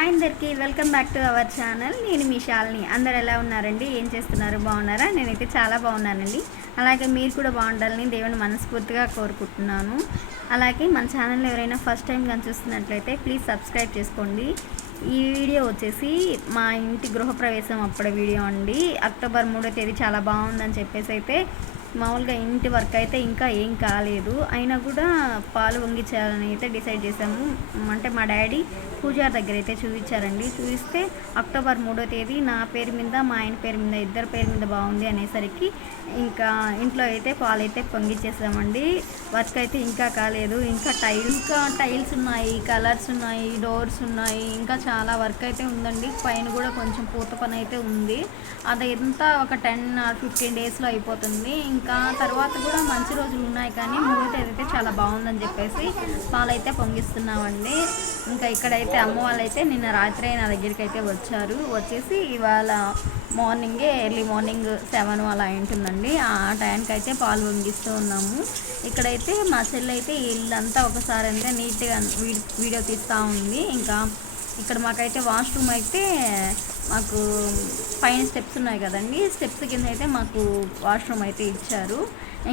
Hi అందరికీ welcome back to our channel. నేను మీ శాలిని. అందరు ఎలా ఉన్నారండి? ఏం చేస్తున్నారు? బాగున్నారా? నేనైతే చాలా బాగున్నానండి. అలాగే మీరు కూడా బాగుండాలని దేవుని మనస్ఫూర్తిగా కోరుకుంటున్నాను. అలాగే మన ఛానల్ ఎవరైనా ఫస్ట్ టైం కానీ చూస్తున్నట్లయితే ప్లీజ్ సబ్స్క్రైబ్ చేసుకోండి. ఈ వీడియో వచ్చేసి మా ఇంటి గృహప్రవేశం అప్పుడు వీడియో అండి. అక్టోబర్ 3వ తేదీ చాలా బాగుందని చెప్పేసి అయితే మామూలుగా ఇంటి వర్క్ అయితే ఇంకా ఏం కాలేదు, అయినా కూడా పాలు వంగించాలని అయితే డిసైడ్ చేసాము. అంటే మా డాడీ పూజారి దగ్గర అయితే చూపించారండి. చూపిస్తే అక్టోబర్ 3వ తేదీ నా పేరు మీద మా ఆయన పేరు మీద ఇద్దరు పేరు మీద బాగుంది అనేసరికి ఇంకా ఇంట్లో అయితే పాలు అయితే పొంగిచ్చేసామండి. వర్క్ అయితే ఇంకా కాలేదు. ఇంకా టైల్స్ ఉన్నాయి, కలర్స్ ఉన్నాయి, డోర్స్ ఉన్నాయి, ఇంకా చాలా వర్క్ అయితే ఉందండి. పైన కూడా కొంచెం పూత పని అయితే ఉంది. అదంతా ఒక 10 or 15 డేస్లో అయిపోతుంది. ఇంకా తర్వాత కూడా మంచి రోజులు ఉన్నాయి, కానీ 3వ తేదీ అయితే చాలా బాగుందని చెప్పేసి పాలైతే పొంగిస్తున్నామండి. ఇంకా ఇక్కడైతే అమ్మ వాళ్ళైతే నిన్న రాత్రి నా దగ్గరికి అయితే వచ్చేసి ఇవాళ ఎర్లీ మార్నింగ్ 7 అలా ఉంటుందండి. ఆ టైంకి అయితే పాలు పొంగిస్తూ ఉన్నాము. ఇక్కడైతే మా చెల్లి అయితే ఇల్లంతా ఒకసారి అంతా నీట్గా వీడియో తీస్తూ ఉంది. ఇంకా ఇక్కడ మాకైతే వాష్రూమ్ అయితే మాకు పైన స్టెప్స్ ఉన్నాయి కదండి, స్టెప్స్ కింద అయితే మాకు వాష్రూమ్ అయితే ఇచ్చారు.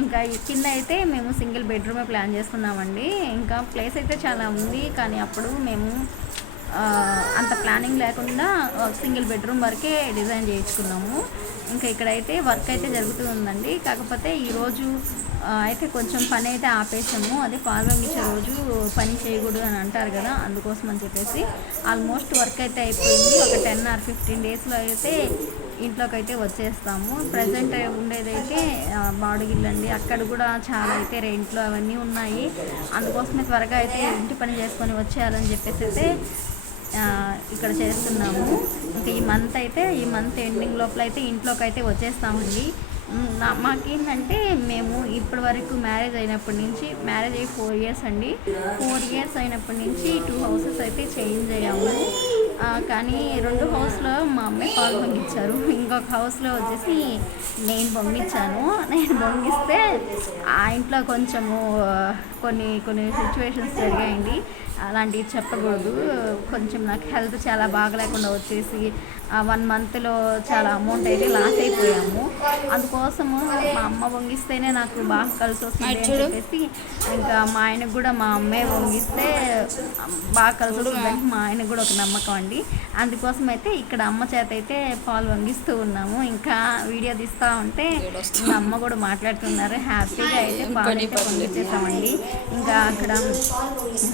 ఇంకా కింద అయితే మేము సింగిల్ బెడ్రూమే ప్లాన్ చేసుకున్నామండి. ఇంకా ప్లేస్ అయితే చాలా ఉంది, కానీ అప్పుడు మేము అంత ప్లానింగ్ లేకుండా సింగిల్ బెడ్రూమ్ వరకే డిజైన్ చేయించుకున్నాము. ఇంకా ఇక్కడైతే వర్క్ అయితే జరుగుతూ ఉందండి. కాకపోతే ఈరోజు అయితే కొంచెం పని అయితే ఆపేసాము. అదే పాలు వంగించే రోజు పని చేయకూడదు అని అంటారు కదా, అందుకోసం అని చెప్పేసి ఆల్మోస్ట్ వర్క్ అయితే అయిపోయింది. ఒక 10 or 15 డేస్లో అయితే ఇంట్లోకి అయితే వచ్చేస్తాము. ప్రజెంట్ ఉండేదైతే బాడుగిల్లు అండి. అక్కడ కూడా చాలా అయితే రెంట్లు అవన్నీ ఉన్నాయి. అందుకోసమే త్వరగా అయితే ఇంటి పని చేసుకొని వచ్చేయాలని చెప్పేసి అయితే ఇక్కడ చేస్తున్నాము. ఇంకా ఈ మంత్ ఎండింగ్ లోపల అయితే ఇంట్లోకి అయితే వచ్చేస్తామండి. మాకేంటంటే మేము ఇప్పటి వరకు మ్యారేజ్ అయ్యి 4 years అండి. 4 years అయినప్పటి నుంచి 2 houses అయితే చేంజ్ అయ్యాము. కానీ 2 హౌస్లో మా అమ్మాయి పాలు పొంగించారు, ఇంకొక హౌస్లో వచ్చేసి నేను పొంగిస్తే ఆ ఇంట్లో కొంచెము కొన్ని సిచ్యువేషన్స్ జరిగాయండి. అలాంటివి చెప్పకూడదు. కొంచెం నాకు హెల్త్ చాలా బాగలేకుండా వచ్చేసి 1 monthలో చాలా అమౌంట్ అయితే లాస్ అయిపోయాము. అందుకోసము మా అమ్మ వంగిస్తేనే నాకు బాగా కలిసి వస్తుంది అని చెప్పేసి ఇంకా మా ఆయనకు కూడా మా అమ్మాయి వంగిస్తే బాగా కలిసి వస్తుందని మా ఆయనకు కూడా ఒక నమ్మకం అండి. అందుకోసం అయితే ఇక్కడ అమ్మ చేత అయితే పాలు వంగిస్తూ ఉన్నాము. ఇంకా వీడియో తీస్తూ ఉంటే మా అమ్మ కూడా మాట్లాడుతున్నారు. హ్యాపీగా అయితే పాలు అయితే పొంగిచ్చేసామండి. ఇంకా అక్కడ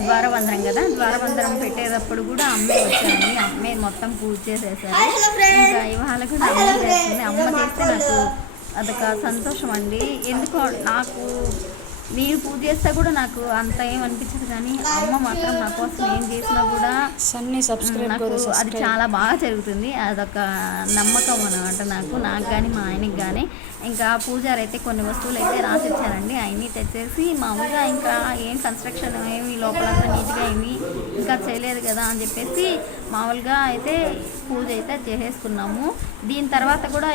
ద్వారబంధనం కదా, ద్వారబంధనం పెట్టేటప్పుడు కూడా అమ్మాయి వచ్చారండి. అమ్మాయి మొత్తం పూజ చేసేసారు. ఇంకా ఇవాళ కూడా అమ్మ చేస్తుంది. అమ్మ చేస్తే నాకు అదొక సంతోషం అండి. ఎందుకో నాకు నేను పూజ చేస్తే కూడా నాకు అంత ఏం అనిపించదు, కానీ అమ్మ మాత్రం నా కోసం ఏం చేసినా కూడా నాకు అది చాలా బాగా జరుగుతుంది. అదొక నమ్మకం అనమాట నాకు కానీ మా ఆయనకి కానీ. ఇంకా పూజారి అయితే కొన్ని వస్తువులు అయితే రాసిచ్చారండి. అవన్నీ తెచ్చేసి మామూలుగా ఇంకా ఏం కన్స్ట్రక్షన్ ఏమి లోపలంతా నీట్గా ఇంకా చేయలేదు కదా అని చెప్పేసి మామూలుగా అయితే పూజ అయితే చేసేసుకున్నాము. దీని తర్వాత కూడా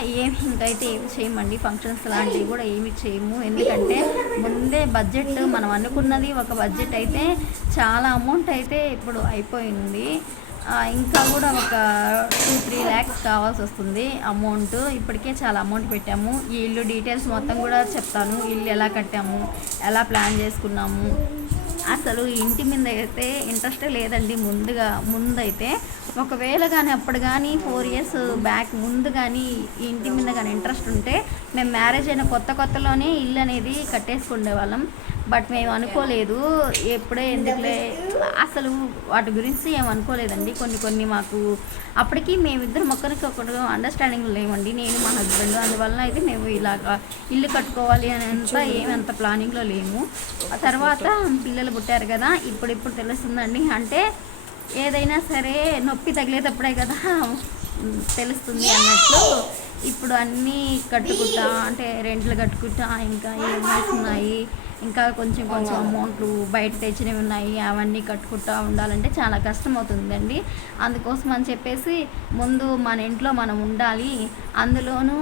ఇంకైతే ఏమి చేయమండి, ఫంక్షన్స్ లాంటివి కూడా ఏమి చేయము. ఎందుకంటే ముందే బడ్జెట్ మనం అనుకున్నది ఒక బడ్జెట్ అయితే చాలా అమౌంట్ అయితే ఇప్పుడు అయిపోయింది. ఇంకా కూడా ఒక 2-3 lakhs కావాల్సి వస్తుంది అమౌంట్. ఇప్పటికే చాలా అమౌంట్ పెట్టాము. ఈ ఇల్లు డీటెయిల్స్ మొత్తం కూడా చెప్తాను. ఇల్లు ఎలా కట్టాము, ఎలా ప్లాన్ చేసుకున్నాము. అసలు ఇంటి మీద అయితే ఇంట్రెస్టే లేదండి. ముందైతే ఒకవేళ కానీ అప్పుడు కానీ 4 years బ్యాక్ ముందు కానీ ఈ ఇంటి మీద కానీ ఇంట్రెస్ట్ ఉంటే మేము మ్యారేజ్ అయిన కొత్తలోనే ఇల్లు అనేది కట్టేసుకునే వాళ్ళం. బట్ మేము అనుకోలేదు, ఎప్పుడే ఎందుకులే అసలు వాటి గురించి ఏమనుకోలేదండి. కొన్ని మాకు అప్పటికి మేమిద్దరం ఒకరికొకరు అండర్స్టాండింగ్ లేవండి, నేను మా హస్బెండ్. అందువల్ల అయితే మేము ఇలాగా ఇల్లు కట్టుకోవాలి అని ఏమంత ప్లానింగ్లో లేము. ఆ తర్వాత పిల్లలు పుట్టారు కదా, ఇప్పుడు తెలుస్తుందండి. అంటే ఏదైనా సరే నొప్పి తగిలేటప్పుడే కదా తెలుస్తుంది అన్నట్లు ఇప్పుడు అన్నీ కట్టుకుంటా, అంటే రెంట్లు కట్టుకుంటా, ఇంకా ఈఎంఐస్ ఉన్నాయి, ఇంకా కొంచెం అమౌంట్లు బయట తెచ్చినవి ఉన్నాయి, అవన్నీ కట్టుకుంటూ ఉండాలంటే చాలా కష్టం అవుతుందండి. అందుకోసం అని చెప్పేసి ముందు మన ఇంట్లో మనం ఉండాలి. అందులోనూ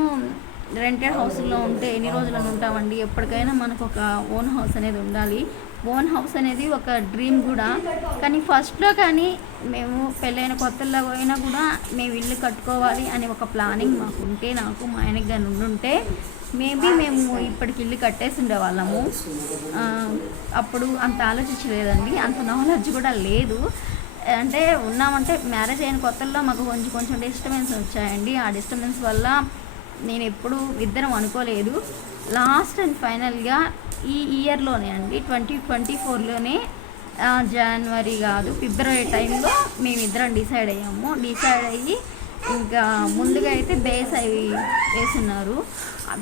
రెంటెడ్ హౌస్లో ఉంటే ఎన్ని రోజులను ఉంటామండి. ఎప్పటికైనా మనకు ఒక ఓన్ హౌస్ అనేది ఉండాలి. ఓన్ హౌస్ అనేది ఒక డ్రీమ్ కూడా. కానీ ఫస్ట్లో కానీ మేము పెళ్ళైన కొత్తల్లో అయినా కూడా మేము ఇల్లు కట్టుకోవాలి అని ఒక ప్లానింగ్ మాకు ఉంటే, నాకు మా ఆయనకి కానీ ఉండుంటే మేబీ మేము ఇప్పటికి ఇల్లు కట్టేసి ఉండేవాళ్ళము. అప్పుడు అంత ఆలోచించలేదండి, అంత నాలెడ్జ్ కూడా లేదు. అంటే ఉన్నామంటే మ్యారేజ్ అయిన కొత్తల్లో మాకు కొంచెం డిస్టర్బెన్స్ వచ్చాయండి. ఆ డిస్టర్బెన్స్ వల్ల నేను ఎప్పుడు ఇద్దరం అనుకోలేదు. లాస్ట్ అండ్ ఫైనల్గా ఈ ఇయర్లోనే అండి 2024లోనే జనవరి కాదు ఫిబ్రవరి టైంలో మేమిద్దరం డిసైడ్ అయ్యి ఇంకా ముందుగా అయితే బేస్ అవి వేస్తున్నారు,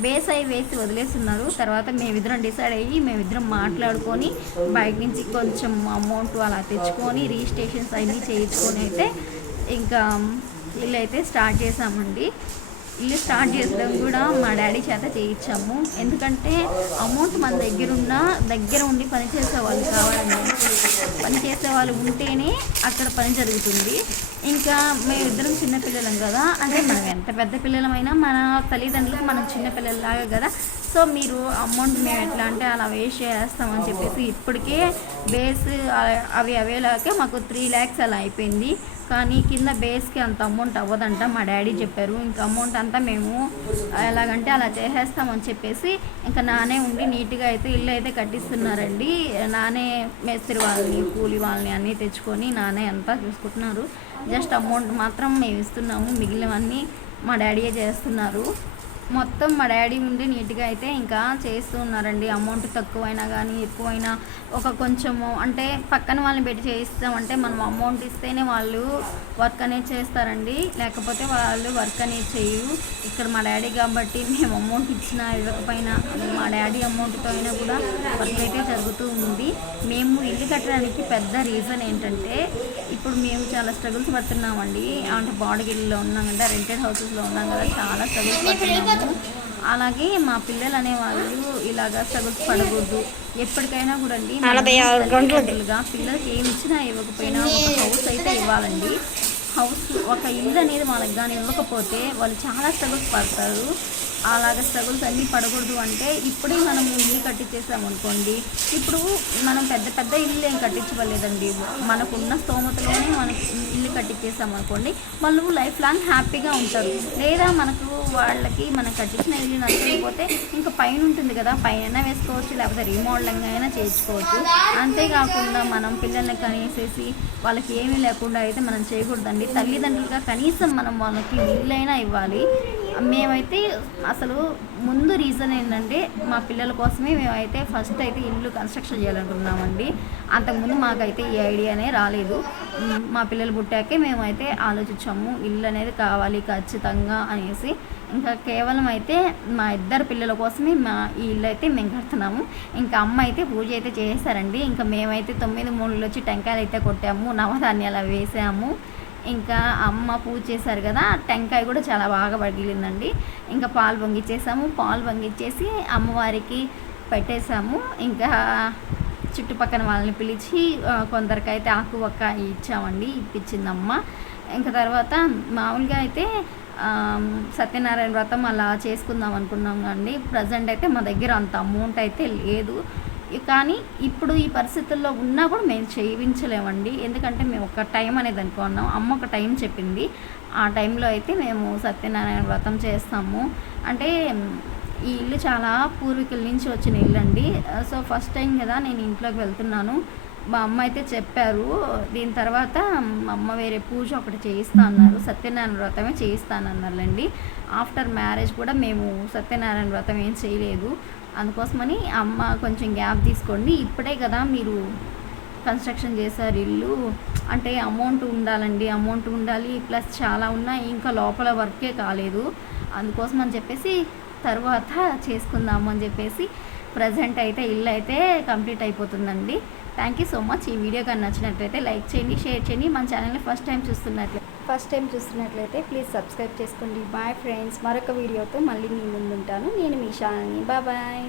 బేస్ అవి వేసి వదిలేస్తున్నారు. తర్వాత మేమిద్దరం డిసైడ్ అయ్యి మేమిద్దరం మాట్లాడుకొని బయట నుంచి కొంచెం అమౌంట్ అలా తెచ్చుకొని రిజిస్ట్రేషన్స్ అన్నీ చేయించుకొని అయితే ఇంకా ఇల్లు అయితే స్టార్ట్ చేసామండి. ఇల్లు స్టార్ట్ చేసడం కూడా మా డాడీ చేత చేయించాము. ఎందుకంటే అమౌంట్ మన దగ్గర ఉండి పనిచేసే వాళ్ళు కావాలండి. పనిచేసే వాళ్ళు ఉంటేనే అక్కడ పని జరుగుతుంది. ఇంకా మేమిద్దరం చిన్నపిల్లలం కదా, అంటే మనం ఎంత పెద్ద పిల్లలమైనా మన తల్లిదండ్రులకు మనం చిన్నపిల్లలలాగా కదా. సో మీరు అమౌంట్ మేము ఎట్లా అంటే అలా వేస్ట్ చేస్తామని చెప్పేసి ఇప్పటికే బేస్ అవి అవేలాగే మాకు 3 lakhs అలా అయిపోయింది. కానీ కింద బేస్కి అంత అమౌంట్ అవ్వదంట మా డాడీ చెప్పారు. ఇంకా అమౌంట్ అంతా మేము ఎలాగంటే అలా చేసేస్తామని చెప్పేసి ఇంకా నానే ఉండి నీట్గా అయితే ఇల్లు అయితే కట్టిస్తున్నారండి. నానే మేస్త్రి వాళ్ళని కూలి వాళ్ళని అన్నీ తెచ్చుకొని నానే అంతా చూసుకుంటున్నారు. జస్ట్ అమౌంట్ మాత్రం మేము ఇస్తున్నాము, మిగిలినవన్నీ మా డాడీయే చేస్తున్నారు. మొత్తం మా డాడీ ఉండి నీట్గా అయితే ఇంకా చేస్తూ ఉన్నారండి. అమౌంట్ తక్కువైనా కానీ ఎక్కువైనా ఒక కొంచెము అంటే పక్కన వాళ్ళని పెట్టి చేయిస్తామంటే మనం అమౌంట్ ఇస్తేనే వాళ్ళు వర్క్ అనేది చేస్తారండి, లేకపోతే వాళ్ళు వర్క్ అనేది చేయరు. ఇక్కడ మా డాడీ కాబట్టి మేము అమౌంట్ ఇచ్చినా ఇవ్వకపోయినా మా డాడీ అమౌంట్తో అయినా కూడా వర్క్ అయితే జరుగుతూ ఉంది. మేము ఇల్లు కట్టడానికి పెద్ద రీజన్ ఏంటంటే ఇప్పుడు మేము చాలా స్ట్రగుల్స్ పడుతున్నామండి. అంటే బాడగిల్లో ఉన్నాం కదా, రెంటెడ్ హౌసెస్లో ఉన్నాం కదా, చాలా స్ట్రగుల్స్ పడుతున్నాము. అలాగే మా పిల్లలు అనేవాళ్ళు ఇలాగా స్ట్రగుల్స్ పడకూడదు. ఎప్పటికైనా కూడా అండి పిల్లలకి ఏమి ఇచ్చినా ఇవ్వకపోయినా ఒక హౌస్ అయితే ఇవ్వాలండి. హౌస్ ఒక ఇల్లు అనేది వాళ్ళకి కానీ ఇవ్వకపోతే వాళ్ళు చాలా స్ట్రగుల్స్ పడతారు. అలాగ స్ట్రగుల్స్ అన్నీ పడకూడదు అంటే ఇప్పుడే మనం ఇల్లు కట్టించేసామనుకోండి, ఇప్పుడు మనం పెద్ద ఇల్లు ఏం కట్టించలేదండి, మనకున్న స్తోమతలోనే మనకి ఇల్లు కట్టించేసామనుకోండి వాళ్ళు లైఫ్ లాంగ్ హ్యాపీగా ఉంటారు. లేదా వాళ్ళకి మనం కట్టించిన ఇల్లు నచ్చకపోతే ఇంకా పైన ఉంటుంది కదా, పైన వేసుకోవచ్చు, లేకపోతే రీమోడలింగ్ అయినా చేయించుకోవచ్చు. అంతేకాకుండా మనం పిల్లల్ని కనేసేసి వాళ్ళకి ఏమీ లేకుండా అయితే మనం చేయకూడదండి. తల్లిదండ్రులుగా కనీసం మనం వాళ్ళకి ఇల్లైనా ఇవ్వాలి. మేమైతే అసలు ముందు రీజన్ ఏంటంటే మా పిల్లల కోసమే మేమైతే ఫస్ట్ అయితే ఇల్లు కన్స్ట్రక్షన్ చేయాలనుకున్నామండి. అంతకుముందు మాకైతే ఈ ఐడియానే రాలేదు. మా పిల్లలు పుట్టాకే మేమైతే ఆలోచించాము ఇల్లు అనేది కావాలి ఖచ్చితంగా అనేసి. ఇంకా కేవలం అయితే మా ఇద్దరు పిల్లల కోసమే ఈ ఇల్లు అయితే మేము కడుతున్నాము. ఇంకా అమ్మ అయితే పూజ అయితే చేశారండి. ఇంకా మేమైతే 9 మూలలు వచ్చి టెంకాయలు అయితే కొట్టాము, నవధాన్యాలు అవి వేసాము. ఇంకా అమ్మ పూజ చేశారు కదా, టెంకాయ కూడా చాలా బాగా పగిలిందండి. ఇంకా పాలు పొంగిచ్చేసాము, పాలు పొంగిచ్చేసి అమ్మవారికి పెట్టేశాము. ఇంకా చుట్టుపక్కల వాళ్ళని పిలిచి కొందరికైతే ఆకు ఒక్క ఇచ్చామండి, ఇప్పించిందమ్మ. ఇంకా తర్వాత మామూలుగా అయితే సత్యనారాయణ వ్రతం అలా చేసుకుందాం అనుకున్నాం అండి. ప్రజెంట్ అయితే మా దగ్గర అంత అమౌంట్ అయితే లేదు. కానీ ఇప్పుడు ఈ పరిస్థితుల్లో ఉన్నా కూడా మేము చేయించలేమండి. ఎందుకంటే మేము ఒక టైం అనేది అనుకున్నాం, అమ్మ ఒక టైం చెప్పింది, ఆ టైంలో అయితే మేము సత్యనారాయణ వ్రతం చేస్తాము. అంటే ఈ ఇల్లు చాలా పూర్వీకుల నుంచి వచ్చిన ఇల్లు అండి. సో ఫస్ట్ టైం కదా నేను ఇంట్లోకి వెళ్తున్నాను. మా అమ్మ అయితే చెప్పారు, దీని తర్వాత మా అమ్మ వేరే పూజ ఒకటి చేయిస్తా అన్నారు, సత్యనారాయణ వ్రతమే చేయిస్తానన్నారులేండి. ఆఫ్టర్ మ్యారేజ్ కూడా మేము సత్యనారాయణ వ్రతం ఏం చేయలేదు. అందుకోసమని అమ్మ కొంచెం గ్యాప్ తీసుకోండి, ఇప్పుడే కదా మీరు కన్స్ట్రక్షన్ చేశారు ఇల్లు, అంటే అమౌంట్ ఉండాలండి, అమౌంట్ ఉండాలి, ప్లస్ చాలా ఉన్నాయి, ఇంకా లోపల వర్కే కాలేదు, అందుకోసం అని చెప్పేసి తర్వాత చేసుకుందాము అని చెప్పేసి ప్రజెంట్ అయితే ఇల్లు అయితే కంప్లీట్ అయిపోతుందండి. Thank you so much. ఈ వీడియో కానీ నచ్చినట్లయితే లైక్ చేయండి, షేర్ చేయండి. మన ఛానల్ని ఫస్ట్ టైం చూస్తున్నట్లయితే ప్లీజ్ సబ్స్క్రైబ్ చేసుకోండి. బాయ్ ఫ్రెండ్స్, మరొక వీడియోతో మళ్ళీ మీ ముందుంటాను. నేను మీ శాలిని. బాయ్.